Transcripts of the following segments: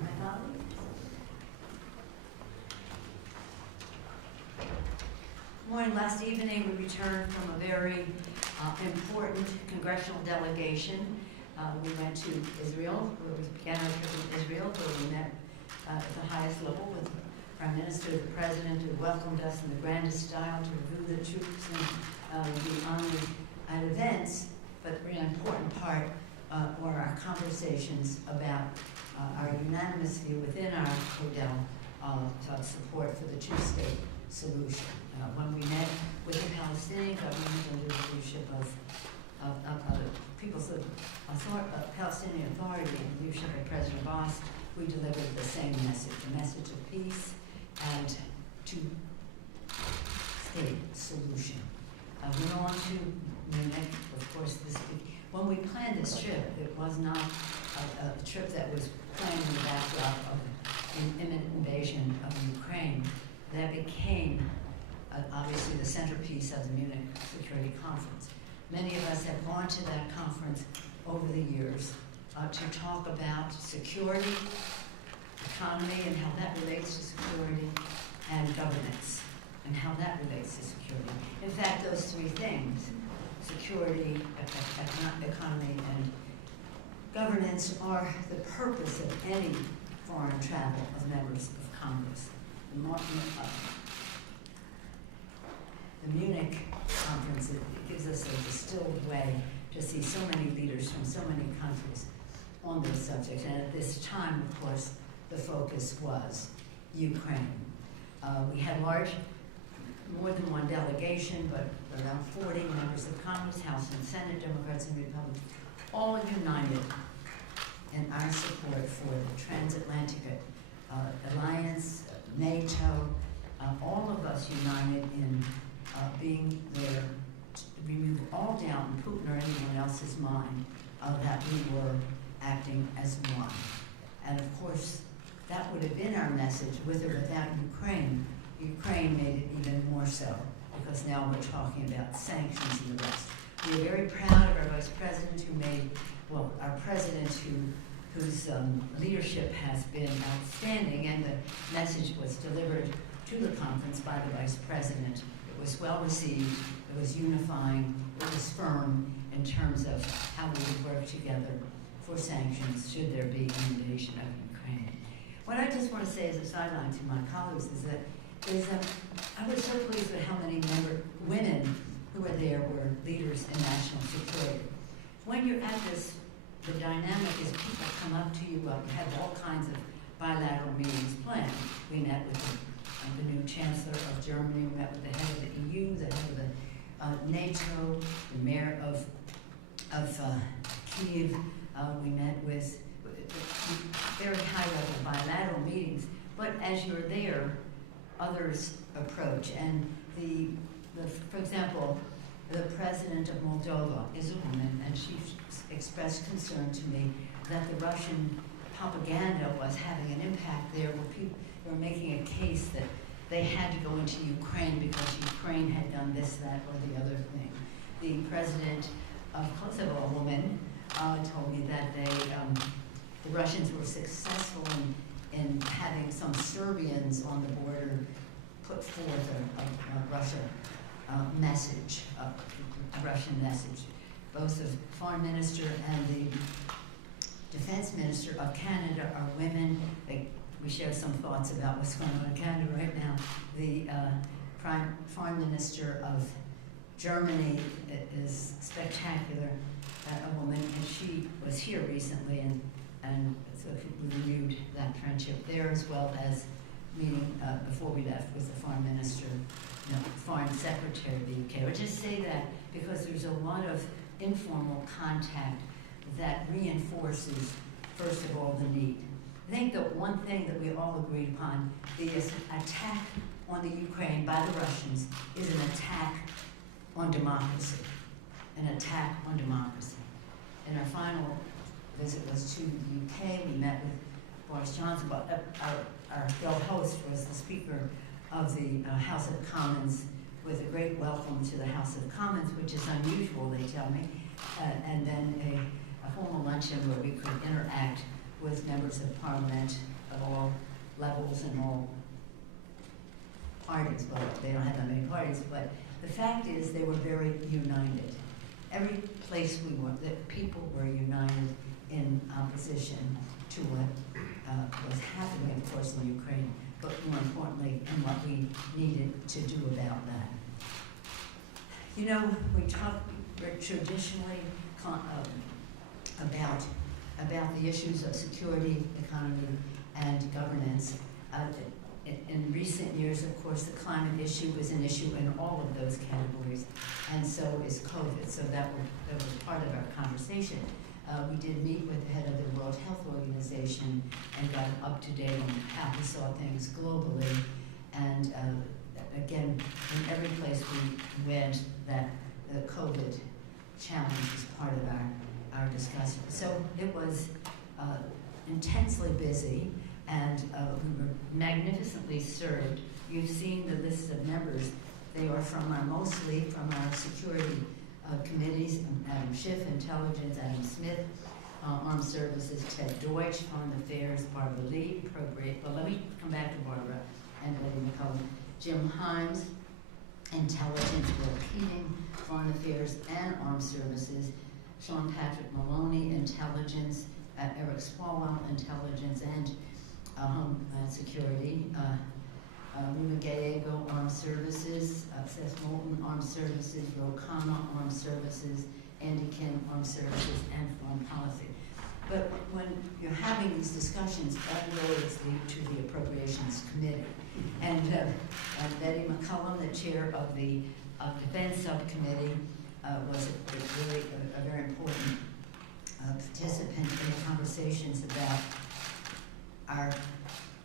my colleague. Morning. Last evening we returned from a very important congressional delegation. We went to Israel, where we began our trip in Israel, where we met at the highest level with the Prime Minister, the President, who welcomed us in the grandest style to review the troops and be honored at events. But a really important part were our conversations about our unanimous view within our hotel of support for the two-state solution. When we met with the Palestinian government under the leadership of the People's Palestinian Authority and the leadership of President Abbas, we delivered the same message, a message of peace and two-state solution. We went on to Munich, of course. When we planned this trip, it was not a trip that was planned in the backdrop of an imminent invasion of Ukraine. That became obviously the centerpiece of the Munich Security Conference. Many of us have gone to that conference over the years to talk about security, economy, and how that relates to security, and governance, and how that relates to security. In fact, those three things, security, economy, and governance, are the purpose of any foreign travel of members of Congress. The Munich conference, it gives us a distilled way to see so many leaders from so many countries on those subjects. And at this time, of course, the focus was Ukraine. We had more than one delegation, but around 40 members of Congress, House and Senate, Democrats and Republicans, all united in our support for the transatlantic alliance, NATO, all of us united in being there to remove all doubt in Putin or anyone else's mind that we were acting as one. And of course, that would have been our message with or without Ukraine. Ukraine made it even more so, because now we're talking about sanctions and the rest. We are very proud of our Vice President our President whose leadership has been outstanding, and the message was delivered to the conference by the Vice President. It was well received, it was unifying, it was firm in terms of how we would work together for sanctions should there be an invasion of Ukraine. What I just want to say as a sideline to my colleagues is that I was so pleased with how many women who were there were leaders in national security. When you're at this, the dynamic is people come up to you. We have all kinds of bilateral meetings planned. We met with the new Chancellor of Germany, we met with the head of the EU, the head of the NATO, the mayor of Kyiv. We met with very high-level bilateral meetings. But as you're there, others approach. And for example, the president of Moldova is a woman, and she expressed concern to me that the Russian propaganda was having an impact there, where people were making a case that they had to go into Ukraine because Ukraine had done this, that, or the other thing. The president of Kosovo, a woman, told me that the Russians were successful in having some Serbians on the border put forth a Russian message. Both the foreign minister and the defense minister of Canada are women. We share some thoughts about what's going on in Canada right now. The foreign minister of Germany is spectacular, a woman, and she was here recently, and so we renewed that friendship there, as well as meeting before we left with the foreign secretary of the UK. I would just say that because there's a lot of informal contact that reinforces, first of all, the need. I think the one thing that we all agreed upon, the attack on the Ukraine by the Russians is an attack on democracy, an attack on democracy. And our final visit was to the UK. We met with Boris Johnson, but our host was the Speaker of the House of Commons, with a great welcome to the House of Commons, which is unusual, they tell me, and then a formal luncheon where we could interact with members of parliament of all levels and all parties. Well, they don't have that many parties, but the fact is they were very united. Every place we went, the people were united in opposition to what was happening, of course, in Ukraine, but more importantly, in what we needed to do about that. You know, we talk traditionally about the issues of security, economy, and governance. In recent years, of course, the climate issue is an issue in all of those categories, and so is COVID. So that was part of our conversation. We did meet with the head of the World Health Organization and got up to date on how we saw things globally. And again, in every place we went, that the COVID challenge is part of our discussion. So it was intensely busy, and we were magnificently served. You've seen the list of members. They are mostly from our security committees: Adam Schiff, Intelligence; Adam Smith, Armed Services; Ted Deutsch, Foreign Affairs; Barbara Lee, Well, let me come back to Barbara and Lady McCollum; Jim Himes, Intelligence; Bill Keating, Foreign Affairs and Armed Services; Sean Patrick Maloney, Intelligence; Eric Swalwell, Intelligence and Homeland Security; Rima Gallego, Armed Services; Seth Moulton, Armed Services; Ro Khanna, Armed Services; Andy Kim, Armed Services and Foreign Policy. But when you're having these discussions, that really is to the Appropriations Committee. And Betty McCollum, the chair of the Defense Subcommittee, was really a very important participant in the conversations about our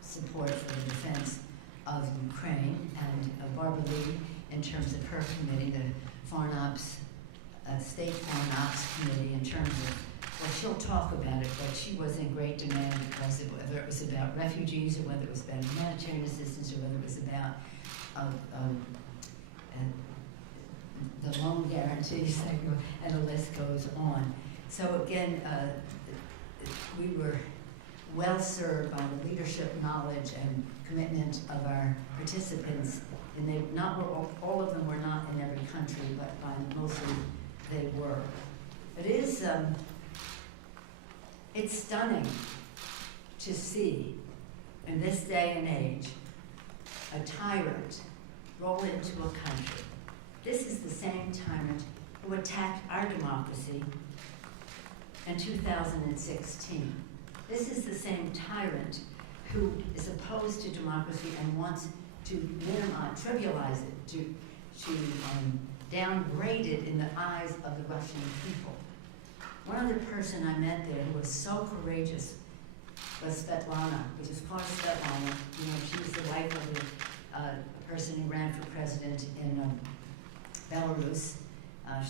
support for the defense of Ukraine, and Barbara Lee, in terms of her committee, the Foreign Ops, State Foreign Ops Committee, in terms of, well, she'll talk about it, but she was in great demand because of whether it was about refugees or whether it was about humanitarian assistance or whether it was about the loan guarantees, and the list goes on. So again, we were well served by the leadership, knowledge, and commitment of our participants. And all of them were not in every country, but mostly they were. It's stunning to see, in this day and age, a tyrant roll into a country. This is the same tyrant who attacked our democracy in 2016. This is the same tyrant who is opposed to democracy and wants to trivialize it, to downgrade it in the eyes of the Russian people. One other person I met there who was so courageous was Svetlana, which is called Svetlana. You know, she's the wife of the person who ran for president in Belarus.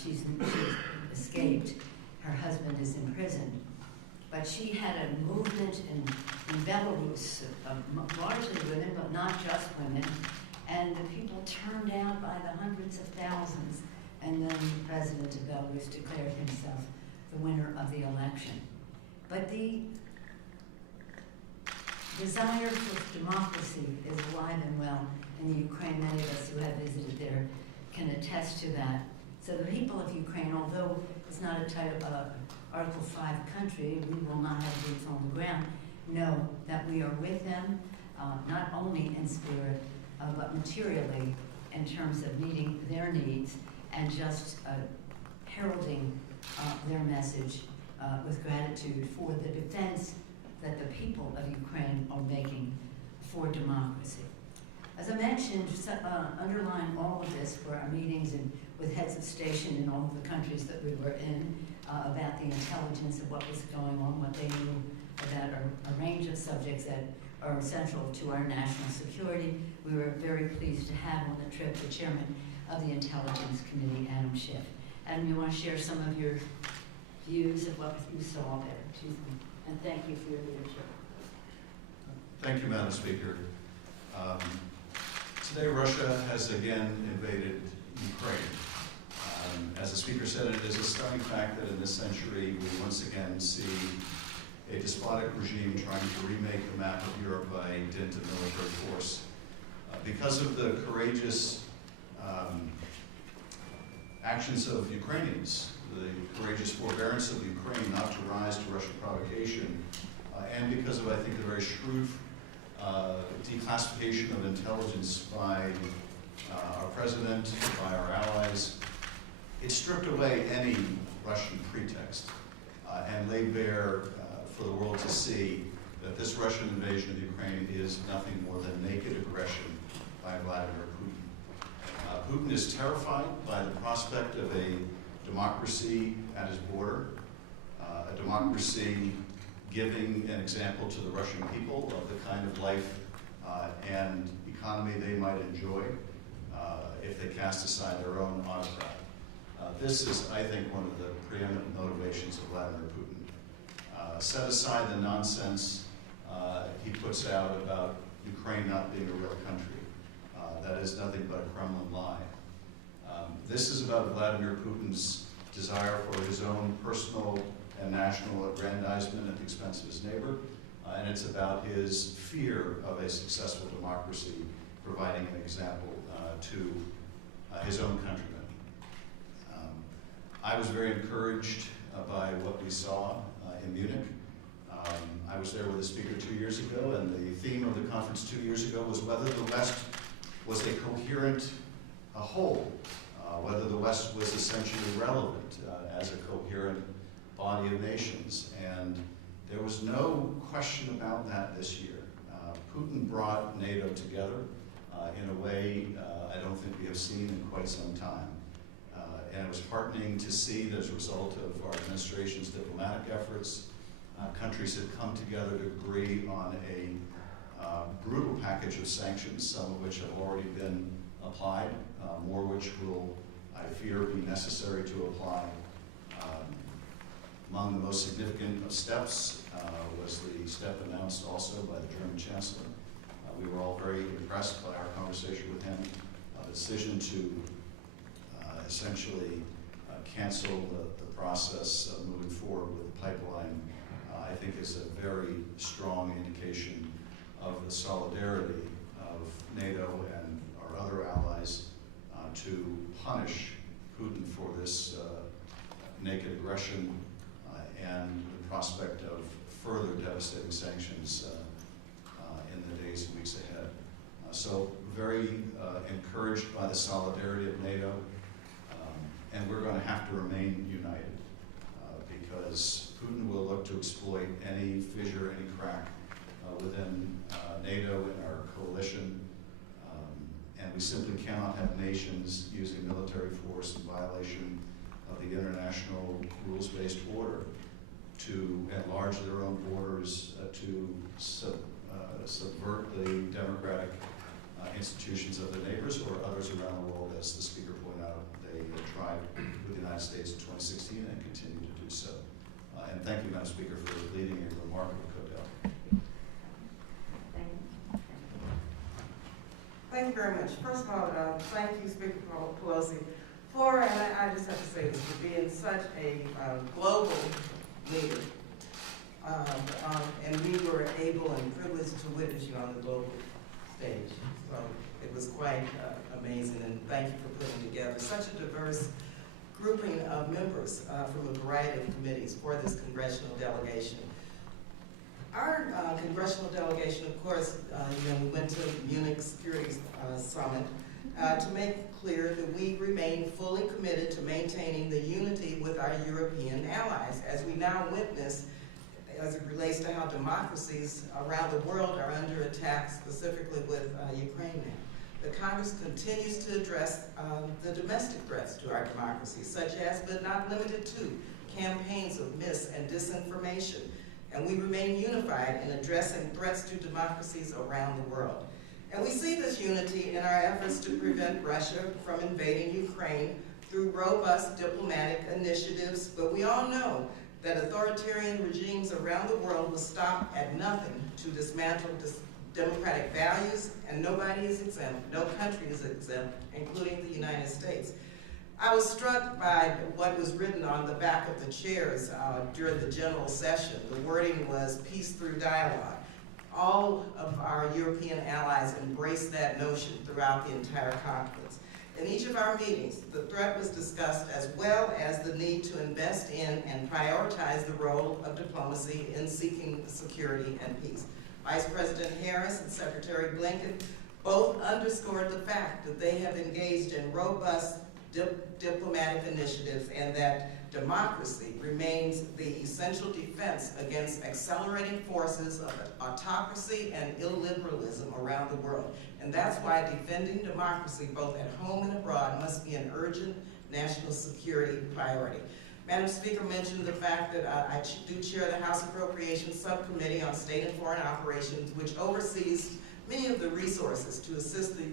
She's escaped. Her husband is in prison. But she had a movement in Belarus, largely women, but not just women. And the people turned out by the hundreds of thousands. And then the president of Belarus declared himself the winner of the election. But the desire for democracy is alive and well in the Ukraine. Many of us who have visited there can attest to that. So the people of Ukraine, although it's not a Article 5 country, we will not have boots on the ground, know that we are with them, not only in spirit, but materially in terms of meeting their needs and just heralding their message with gratitude for the defense that the people of Ukraine are making for democracy. As I mentioned, underlying all of this were our meetings with heads of station in all of the countries that we were in about the intelligence of what was going on, what they knew about a range of subjects that are essential to our national security. We were very pleased to have on the trip the chairman of the Intelligence Committee, Adam Schiff. Adam, you want to share some of your views of what you saw there? Excuse me. And thank you for your leadership. Thank you, Madam Speaker. Today, Russia has again invaded Ukraine. As the Speaker said, it is a stunning fact that in this century we once again see a despotic regime trying to remake the map of Europe by dint of military force. Because of the courageous actions of Ukrainians, the courageous forbearance of Ukraine not to rise to Russian provocation, and because of, I think, the very shrewd declassification of intelligence by our president, by our allies, it stripped away any Russian pretext and laid bare for the world to see that this Russian invasion of Ukraine is nothing more than naked aggression by Vladimir Putin. Putin is terrified by the prospect of a democracy at his border, a democracy giving an example to the Russian people of the kind of life and economy they might enjoy if they cast aside their own autocrat. This is, I think, one of the preeminent motivations of Vladimir Putin. Set aside the nonsense he puts out about Ukraine not being a real country. That is nothing but a Kremlin lie. This is about Vladimir Putin's desire for his own personal and national aggrandizement at the expense of his neighbor, and it's about his fear of a successful democracy providing an example to his own countrymen. I was very encouraged by what we saw in Munich. I was there with the speaker 2 years ago, and the theme of the conference 2 years ago was whether the West was a coherent whole, whether the West was essentially relevant as a coherent body of nations. And there was no question about that this year. Putin brought NATO together in a way I don't think we have seen in quite some time. And it was heartening to see that as a result of our administration's diplomatic efforts, countries had come together to agree on a brutal package of sanctions, some of which have already been applied, more which will, I fear, be necessary to apply. Among the most significant of steps was the step announced also by the German Chancellor. We were all very impressed by our conversation with him. The decision to essentially cancel the process of moving forward with the pipeline, I think is a very strong indication of the solidarity of NATO and our other allies to punish Putin for this naked aggression and the prospect of further devastating sanctions in the days and weeks ahead. So very encouraged by the solidarity of NATO, and we're going to have to remain united because Putin will look to exploit any fissure, any crack within NATO and our coalition, and we simply cannot have nations using military force in violation of the international rules-based order to enlarge their own borders, to subvert the democratic institutions of their neighbors or others around the world, as the speaker pointed out. They tried with the United States in 2016 and continue to do so. And thank you, Madam Speaker, for leading a remarkable codel. Thank you very much. First of all, thank you, Speaker Pelosi, for, and I just have to say this, for being such a global leader. And we were able and privileged to witness you on the global stage. So it was quite amazing, and thank you for putting together such a diverse grouping of members from a variety of committees for this congressional delegation. Our congressional delegation, of course, we went to the Munich Security Summit to make clear that we remain fully committed to maintaining the unity with our European allies, as we now witness as it relates to how democracies around the world are under attack, specifically with Ukraine now. The Congress continues to address the domestic threats to our democracy, such as, but not limited to, campaigns of mis- and disinformation. And we remain unified in addressing threats to democracies around the world. And we see this unity in our efforts to prevent Russia from invading Ukraine through robust diplomatic initiatives, but we all know that authoritarian regimes around the world will stop at nothing to dismantle democratic values, and nobody is exempt, no country is exempt, including the United States. I was struck by what was written on the back of the chairs during the general session. The wording was peace through dialogue. All of our European allies embraced that notion throughout the entire conference. In each of our meetings, the threat was discussed as well as the need to invest in and prioritize the role of diplomacy in seeking security and peace. Vice President Harris and Secretary Blinken both underscored the fact that they have engaged in robust diplomatic initiatives and that democracy remains the essential defense against accelerating forces of autocracy and illiberalism around the world. And that's why defending democracy both at home and abroad must be an urgent national security priority. Madam Speaker mentioned the fact that I do chair the House Appropriations Subcommittee on State and Foreign Operations, which oversees many of the resources to assist the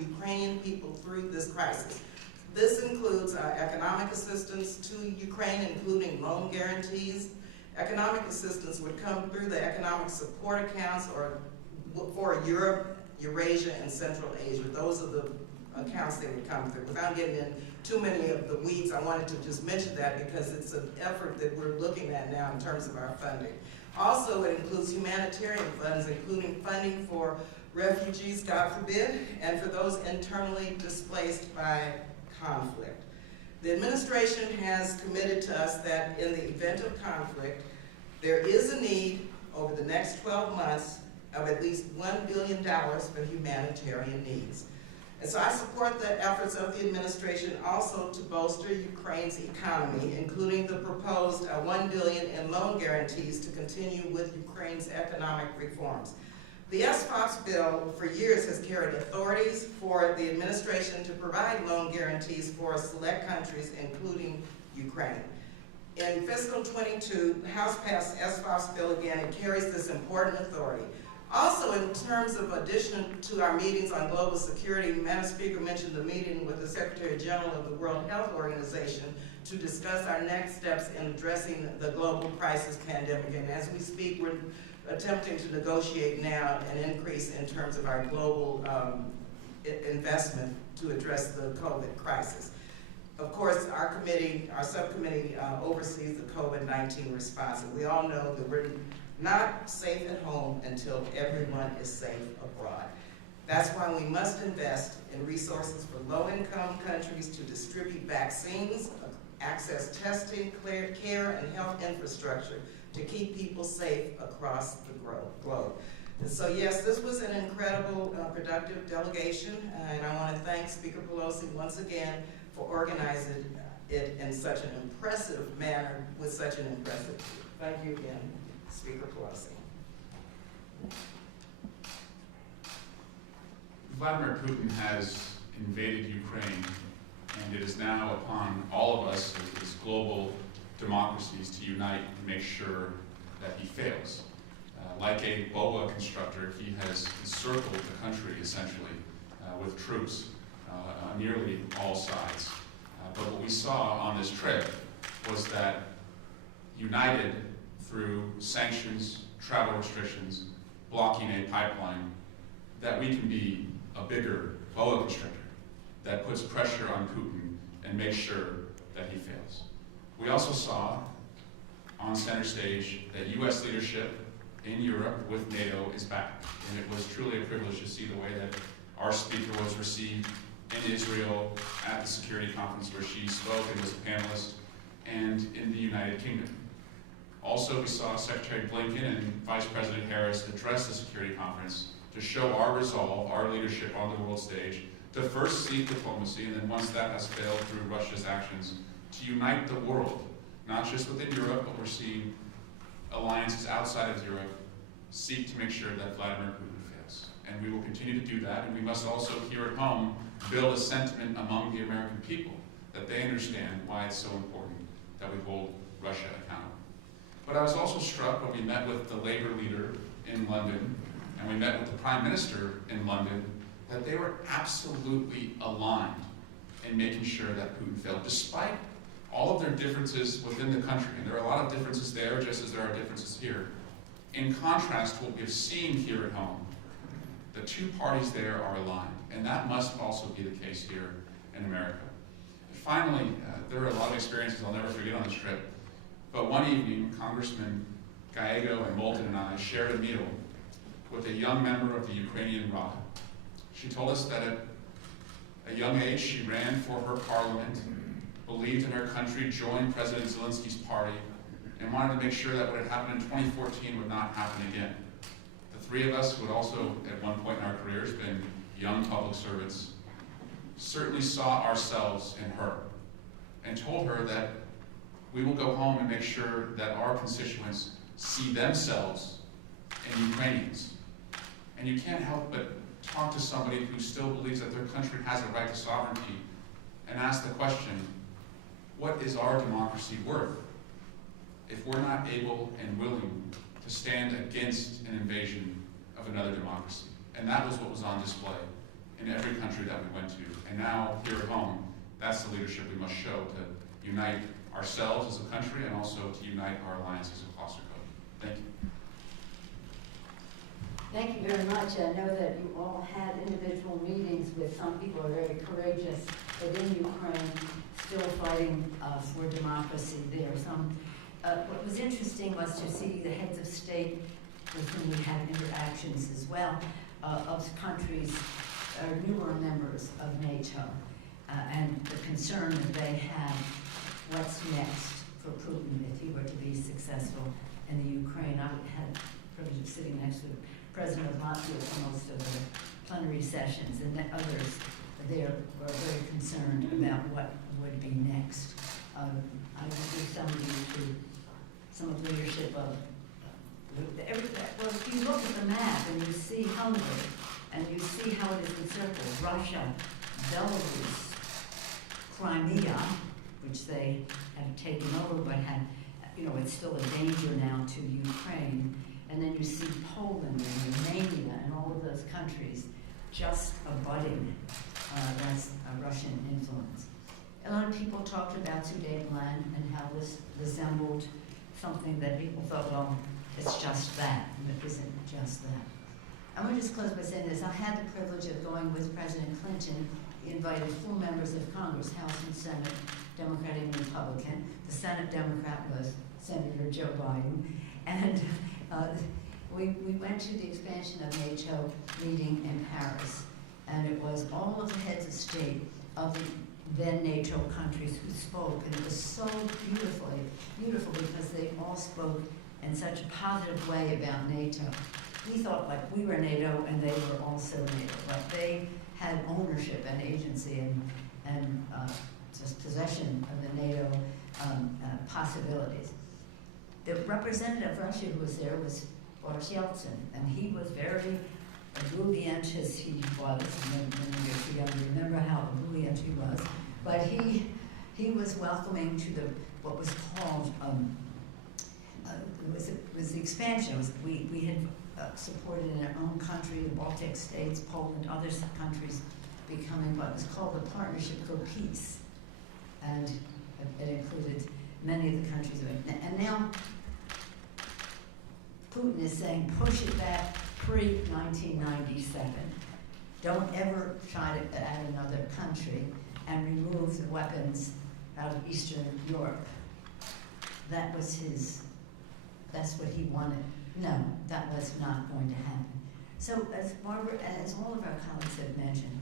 Ukrainian people through this crisis. This includes economic assistance to Ukraine, including loan guarantees. Economic assistance would come through the economic support accounts or for Europe, Eurasia, and Central Asia. Those are the accounts they would come through. Without getting in too many of the weeds, I wanted to just mention that because it's an effort that we're looking at now in terms of our funding. Also, it includes humanitarian funds, including funding for refugees, God forbid, and for those internally displaced by conflict. The administration has committed to us that in the event of conflict, there is a need over the next 12 months of at least $1 billion for humanitarian needs. And so I support the efforts of the administration also to bolster Ukraine's economy, including the proposed $1 billion in loan guarantees to continue with Ukraine's economic reforms. The SFOPS bill for years has carried authorities for the administration to provide loan guarantees for select countries, including Ukraine. In fiscal 22, the House passed SFOPS bill again and carries this important authority. Also, in terms of addition to our meetings on global security, Madam Speaker mentioned the meeting with the Secretary General of the World Health Organization to discuss our next steps in addressing the global crisis pandemic. And as we speak, we're attempting to negotiate now an increase in terms of our global investment to address the COVID crisis. Of course, our subcommittee oversees the COVID-19 response, and we all know that we're not safe at home until everyone is safe abroad. That's why we must invest in resources for low-income countries to distribute vaccines, access testing, care, and health infrastructure to keep people safe across the globe. And so yes, this was an incredible, productive delegation, and I want to thank Speaker Pelosi once again for organizing it in such an impressive manner with such an impressive team. Thank you again, Speaker Pelosi. Vladimir Putin has invaded Ukraine, and it is now upon all of us as global democracies to unite and make sure that he fails. Like a boa constructor, he has encircled the country essentially with troops on nearly all sides. But what we saw on this trip was that united through sanctions, travel restrictions, blocking a pipeline, that we can be a bigger boa constrictor that puts pressure on Putin and makes sure that he fails. We also saw on center stage that U.S. leadership in Europe with NATO is back. And it was truly a privilege to see the way that our speaker was received in Israel at the security conference where she spoke and was a panelist, and in the United Kingdom. Also, we saw Secretary Blinken and Vice President Harris address the security conference to show our resolve, our leadership on the world stage, to first seek diplomacy, and then once that has failed through Russia's actions, to unite the world, not just within Europe, but we're seeing alliances outside of Europe seek to make sure that Vladimir Putin fails. And we will continue to do that, and we must also here at home build a sentiment among the American people that they understand why it's so important that we hold Russia accountable. But I was also struck when we met with the labor leader in London, and we met with the Prime Minister in London, that they were absolutely aligned in making sure that Putin failed, despite all of their differences within the country. And there are a lot of differences there, just as there are differences here. In contrast to what we have seen here at home, the two parties there are aligned, and that must also be the case here in America. finally, there are a lot of experiences I'll never forget on this trip, but one evening, Congressman Gallego and Moulton and I shared a meal with a young member of the Ukrainian Rada. She told us that at a young age, she ran for her parliament, believed in her country, joined President Zelensky's party, and wanted to make sure that what had happened in 2014 would not happen again. The three of us, who had also at one point in our careers been young public servants, certainly saw ourselves in her and told her that we will go home and make sure that our constituents see themselves in Ukrainians. And you can't help but talk to somebody who still believes that their country has a right to sovereignty and ask the question, what is our democracy worth if we're not able and willing to stand against an invasion of another democracy? And that was what was on display in every country that we went to. And now, here at home, that's the leadership we must show to unite ourselves as a country and also to unite our alliances across the code. Thank you. Thank you very much. I know that you all had individual meetings with some people who are very courageous within Ukraine, still fighting for democracy there. What was interesting was to see the heads of state with whom we had interactions as well, of countries, newer members of NATO, and the concern that they have what's next for Putin if he were to be successful in the Ukraine. I had the privilege of sitting next to the President of Latvia for most of the plenary sessions, and that others there were very concerned about what would be next. I would give some of you to some of the leadership of well, if you look at the map and you see Hungary, and you see how it is encircled, Russia, Belarus, Crimea, which they have taken over but have, it's still a danger now to Ukraine. And then you see Poland and Romania and all of those countries just abutting that's Russian influence. A lot of people talked about Sudetenland and how this resembled something that people thought, well, it's just that, and it isn't just that. I'm going to just close by saying this. I had the privilege of going with President Clinton. He invited full members of Congress, House and Senate, Democratic and Republican. The Senate Democrat was Senator Joe Biden. And we went to the expansion of NATO meeting in Paris. And it was all of the heads of state of the then NATO countries who spoke. And it was so beautiful because they all spoke in such a positive way about NATO. We thought like we were NATO and they were also NATO, like they had ownership and agency and just possession of the NATO possibilities. The representative of Russia who was there was Boris Yeltsin, and he was very ebullient as he was, and many of you young remember how ebullient he was, but he was welcoming to what was called, it was the expansion. We had supported in our own country, the Baltic states, Poland, other countries becoming what was called the Partnership for Peace. And it included many of the countries. And now Putin is saying, push it back pre-1997. Don't ever try to add another country and remove the weapons out of Eastern Europe. That's what he wanted. No, that was not going to happen. So as Barbara, as all of our colleagues have mentioned,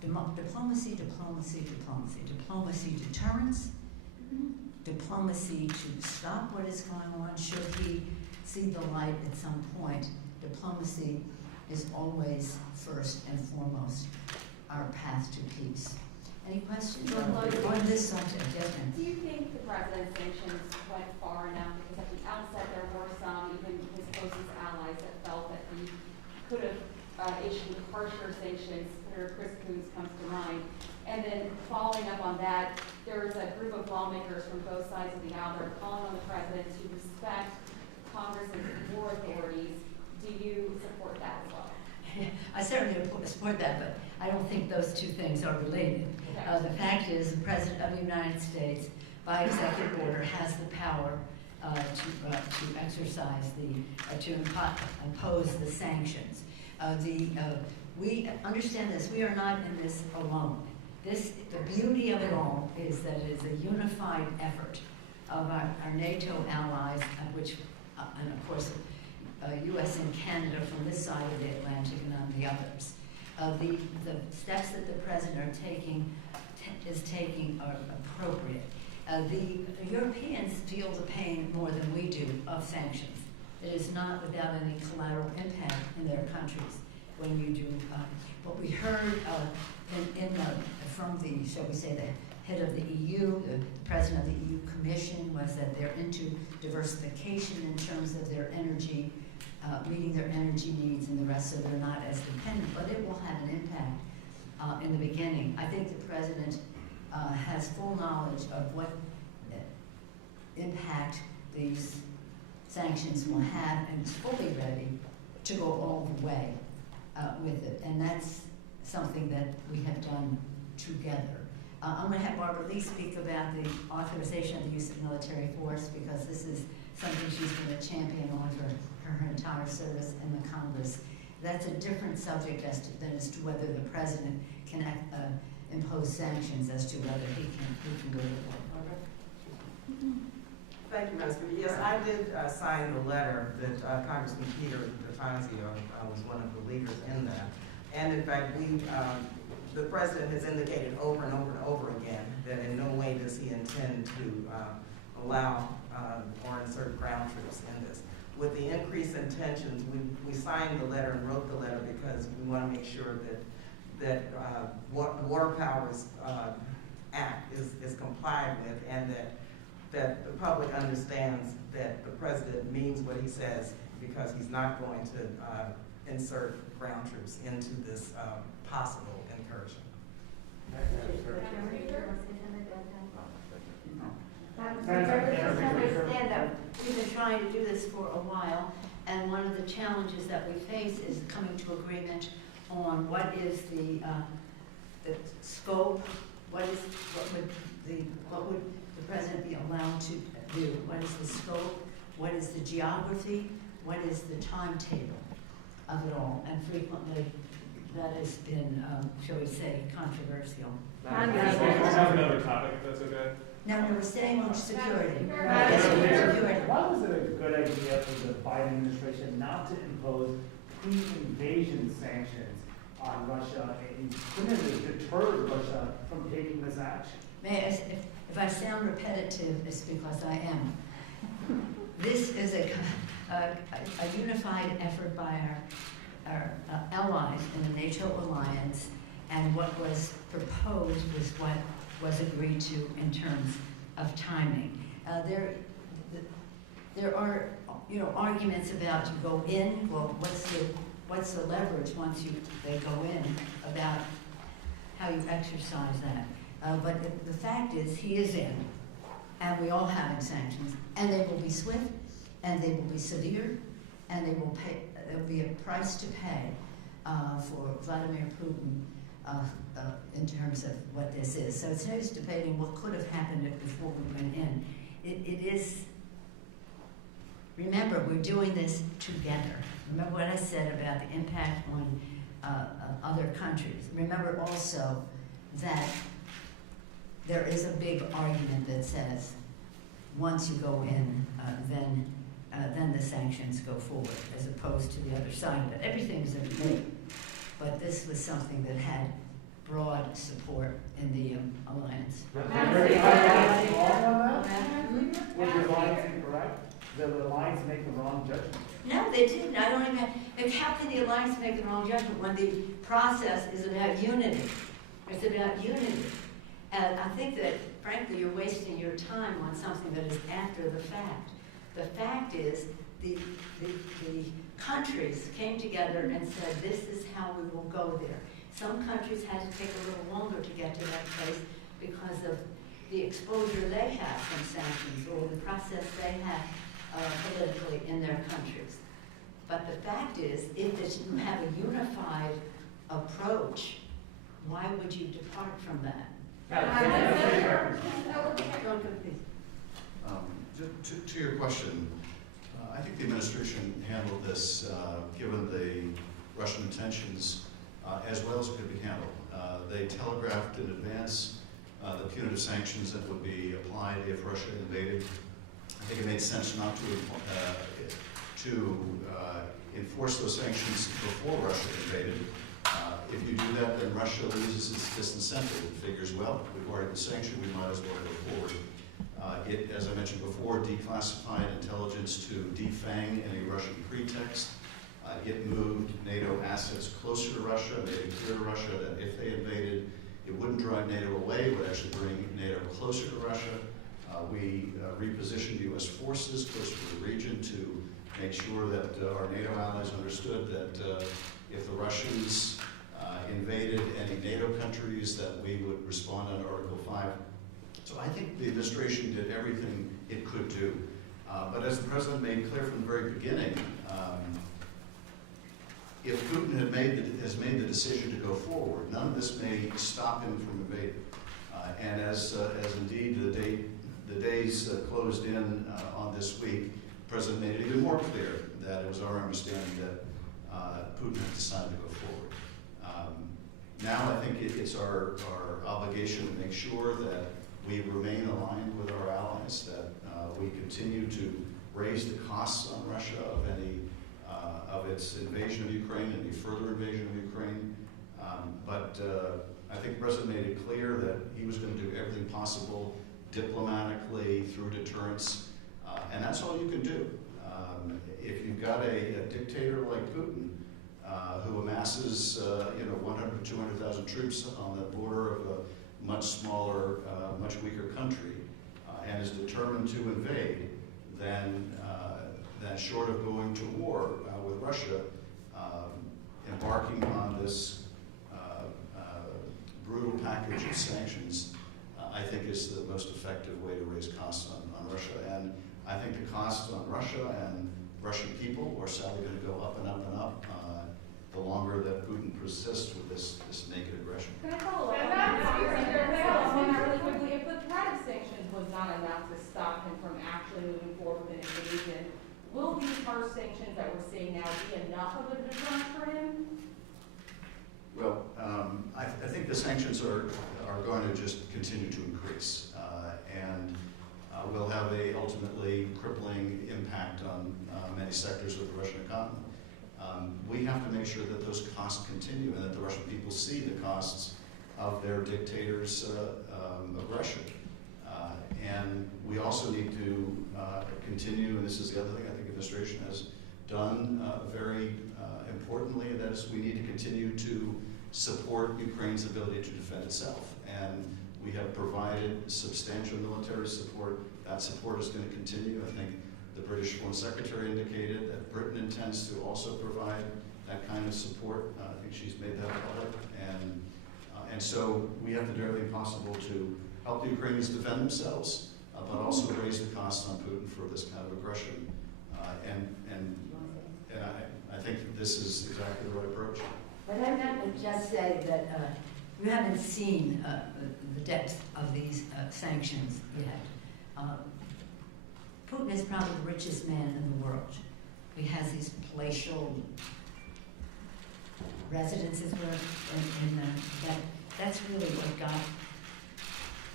diplomacy, diplomacy, diplomacy. Diplomacy deterrence, diplomacy to stop what is going on should he see the light at some point. Diplomacy is always first and foremost our path to peace. Any questions on this subject? Yes, ma'am. Do you think the president's sanctions went far enough? Because at the outset there were some, even his closest allies, that felt that he could have issued harsher sanctions. Senator Chris Coons comes to mind. And then following up on that, there's a group of lawmakers from both sides of the aisle that are calling on the president to respect Congress's war authorities. Do you support that as well? I certainly support that, but I don't think those two things are related. Okay. The fact is, the President of the United States, by executive order, has the power to exercise to impose the sanctions. We understand this. We are not in this alone. the beauty of it all is that it is a unified effort of our NATO allies, which, and of course, U.S. and Canada from this side of the Atlantic and on the others. The steps that the president is taking are appropriate. The Europeans feel the pain more than we do of sanctions. It is not without any collateral impact in their countries when you do. What we heard from the, shall we say, the head of the EU, the president of the EU Commission, was that they're into diversification in terms of their energy, meeting their energy needs and the rest, so they're not as dependent, but it will have an impact in the beginning. I think the president has full knowledge of what impact these sanctions will have and is fully ready to go all the way with it. And that's something that we have done together. I'm going to have Barbara Lee speak about the authorization of the use of military force, because this is something she's been a champion on for her entire service in the Congress. That's a different subject as to whether the president can impose sanctions, as to whether he can go to war. Barbara? Thank you, Madam Speaker. Yes, I did sign the letter that Congressman Peter DeFazio was one of the leaders in that. And in fact, the president has indicated over and over and over again that in no way does he intend to allow or insert ground troops in this. With the increase in tensions, we signed the letter and wrote the letter because we want to make sure that Water Powers Act is complied with, and that the public understands that the president means what he says, because he's not going to insert ground troops into this possible incursion. Stand up. We've been trying to do this for a while, and one of the challenges that we face is coming to agreement on what is the scope, what would the president be allowed to do, what is the scope, what is the geography, what is the timetable of it all, and frequently that has been, shall we say, controversial. Can I have another topic, if that's okay? No, we're staying on security. Why was it a good idea for the Biden administration not to impose pre-invasion sanctions on Russia and to deter Russia from taking this action? If I sound repetitive, it's because I am. This is a unified effort by our allies in the NATO alliance, and what was proposed was what was agreed to in terms of timing. There are, arguments about you go in. Well, what's the leverage once they go in, about how you exercise that? But the fact is, he is in, and we all have sanctions, and they will be swift, and they will be severe, and they will pay. There will be a price to pay for Vladimir Putin. In terms of what this is. So it's no use debating what could have happened before we went in. It is, remember, we're doing this together. Remember what I said about the impact on other countries. Remember also that there is a big argument that says once you go in, then the sanctions go forward, as opposed to the other side of it. Everything's in debate. But this was something that had broad support in the alliance. Was the alliance incorrect? Did the alliance make the wrong judgment? No, they didn't. I don't even. How can the alliance make the wrong judgment when the process is about unity? It's about unity. And I think that, frankly, you're wasting your time on something that is after the fact. The fact is, the countries came together and said, this is how we will go there. Some countries had to take a little longer to get to that place because of the exposure they have from sanctions or the process they have politically in their countries. But the fact is, if you have a unified approach, why would you depart from that? To your question, I think the administration handled this, given the Russian intentions, as well as it could be handled. They telegraphed in advance the punitive sanctions that would be applied if Russia invaded. I think it made sense not to enforce those sanctions before Russia invaded. If you do that, then Russia loses its disincentive. It figures, well, we've already been sanctioned, we might as well go forward. It, as I mentioned before, declassified intelligence to defang any Russian pretext. It moved NATO assets closer to Russia, made it clear to Russia that if they invaded, it wouldn't drive NATO away, it would actually bring NATO closer to Russia. We repositioned U.S. forces closer to the region to make sure that our NATO allies understood that if the Russians invaded any NATO countries, that we would respond under Article 5. So I think the administration did everything it could do. But as the President made clear from the very beginning, if Putin has made the decision to go forward, none of this may stop him from invading. And as indeed the days closed in on this week, the President made it even more clear that it was our understanding that Putin had decided to go forward. Now I think it's our obligation to make sure that we remain aligned with our allies, that we continue to raise the costs on Russia of any of its invasion of Ukraine, any further invasion of Ukraine. But I think the President made it clear that he was going to do everything possible diplomatically through deterrence, and that's all you can do. If you've got a dictator like Putin who amasses 100,000 to 200,000 troops on the border of a much smaller, much weaker country, and is determined to invade, then short of going to war with Russia, embarking on this brutal package of sanctions, I think is the most effective way to raise costs on Russia. And I think the costs on Russia and Russian people are sadly going to go up and up and up the longer that Putin persists with this naked aggression. Can I follow up on that? Can I follow up on that really quickly? If the threat of sanctions was not enough to stop him from actually moving forward with an invasion, will these harsh sanctions that we're seeing now be enough of a deterrent for him? Well, I think the sanctions are going to just continue to increase, and will have a ultimately crippling impact on many sectors of the Russian economy. We have to make sure that those costs continue and that the Russian people see the costs of their dictators' aggression. And we also need to continue, and this is the other thing I think the administration has done very importantly, and that is we need to continue to support Ukraine's ability to defend itself. And we have provided substantial military support. That support is going to continue. I think the British Foreign Secretary indicated that Britain intends to also provide that kind of support. I think she's made that public. And so we have to do everything possible to help the Ukrainians defend themselves, but also raise the costs on Putin for this kind of aggression. And I think that this is exactly the right approach. But I would just say that you haven't seen the depth of these sanctions yet. Putin is probably the richest man in the world. He has these palatial residences that's really what got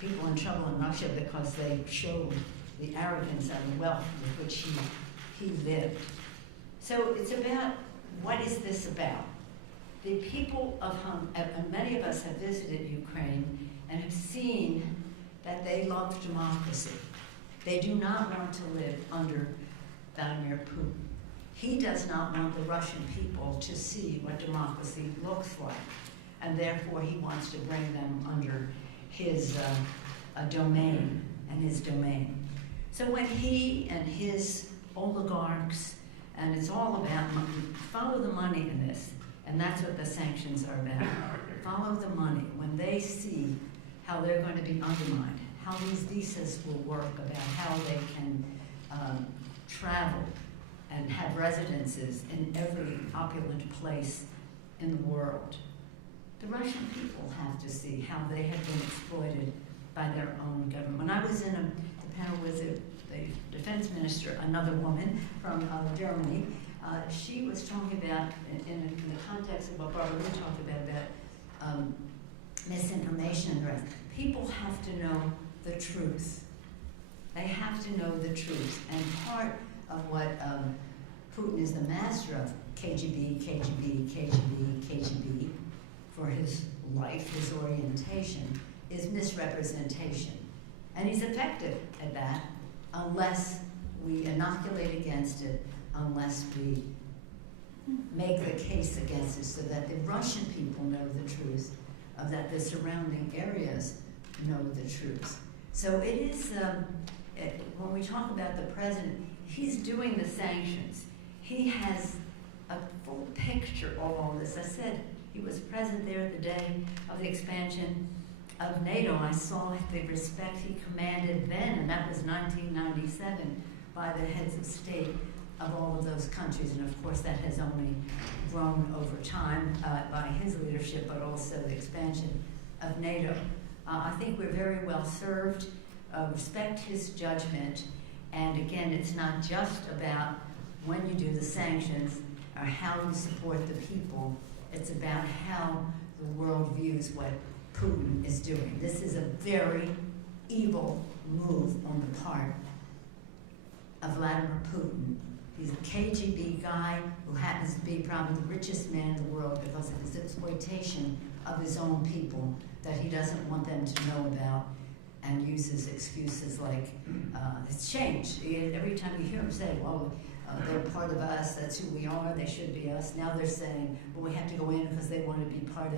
people in trouble in Russia, because they showed the arrogance and the wealth with which he lived. So it's about, what is this about? The people of many of us have visited Ukraine and have seen that they love democracy. They do not want to live under Vladimir Putin. He does not want the Russian people to see what democracy looks like, and therefore he wants to bring them under his domain and his domain. So when he and his oligarchs, and it's all about money, follow the money in this, and that's what the sanctions are about. Follow the money. When they see how they're going to be undermined, how these visas will work, about how they can travel and have residences in every opulent place in the world. The Russian people have to see how they have been exploited by their own government. When I was in the panel with the defense minister, another woman from Germany, she was talking about, in the context of what Barbara Lee talked about misinformation and the rest. People have to know the truth. They have to know the truth. And part of what Putin is the master of, KGB, KGB, KGB, KGB, for his life, his orientation, is misrepresentation. And he's effective at that unless we inoculate against it, unless we make the case against it so that the Russian people know the truth, that the surrounding areas know the truth. So it is, when we talk about the president, he's doing the sanctions. He has a full picture of all this. I said he was present there the day of the expansion of NATO. I saw the respect he commanded then, and that was 1997, by the heads of state of all of those countries. And of course that has only grown over time by his leadership, but also the expansion of NATO. I think we're very well served. Respect his judgment. And again, it's not just about when you do the sanctions or how you support the people. It's about how the world views what Putin is doing. This is a very evil move on the part of Vladimir Putin. He's a KGB guy who happens to be probably the richest man in the world because of his exploitation of his own people that he doesn't want them to know about, and uses excuses like, it's changed. Every time you hear him say, well, they're part of us, that's who we are, they should be us. Now they're saying, well, we have to go in because they want to be part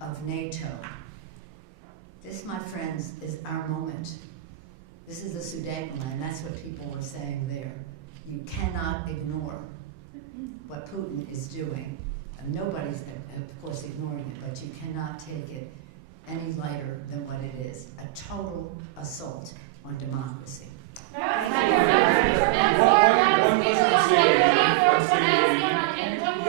of NATO. This, my friends, is our moment. This is the Sudetenland. That's what people were saying there. You cannot ignore what Putin is doing. And nobody's, of course, ignoring it, but you cannot take it any lighter than what it is. A total assault on democracy.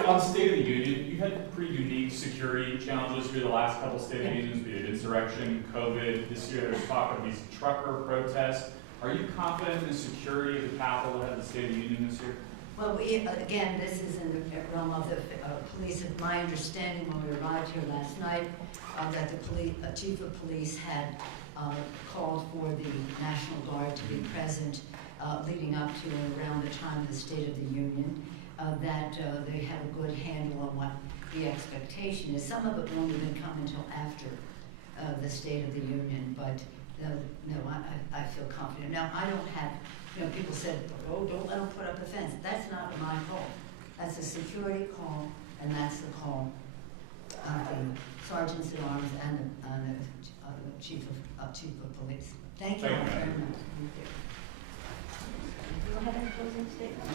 On State of the Union, you had pretty unique security challenges through the last couple State of the Unions. We had insurrection, COVID. This year there's talk of these trucker protests. Are you confident in the security of the Capitol ahead of the State of the Union this year? Well, again, this is in the realm of the police. It's my understanding when we arrived here last night that the chief of police had called for the National Guard to be present leading up to and around the time of the State of the Union, that they have a good handle on what the expectation is. Some of it won't even come until after the State of the Union, but no, I feel confident. Now, I don't have, people said, oh, don't let them put up a fence. That's not my call. That's a security call, and that's the call of the sergeants at arms and the chief of police. Thank you all very much. Thank you. Do you have any closing statements?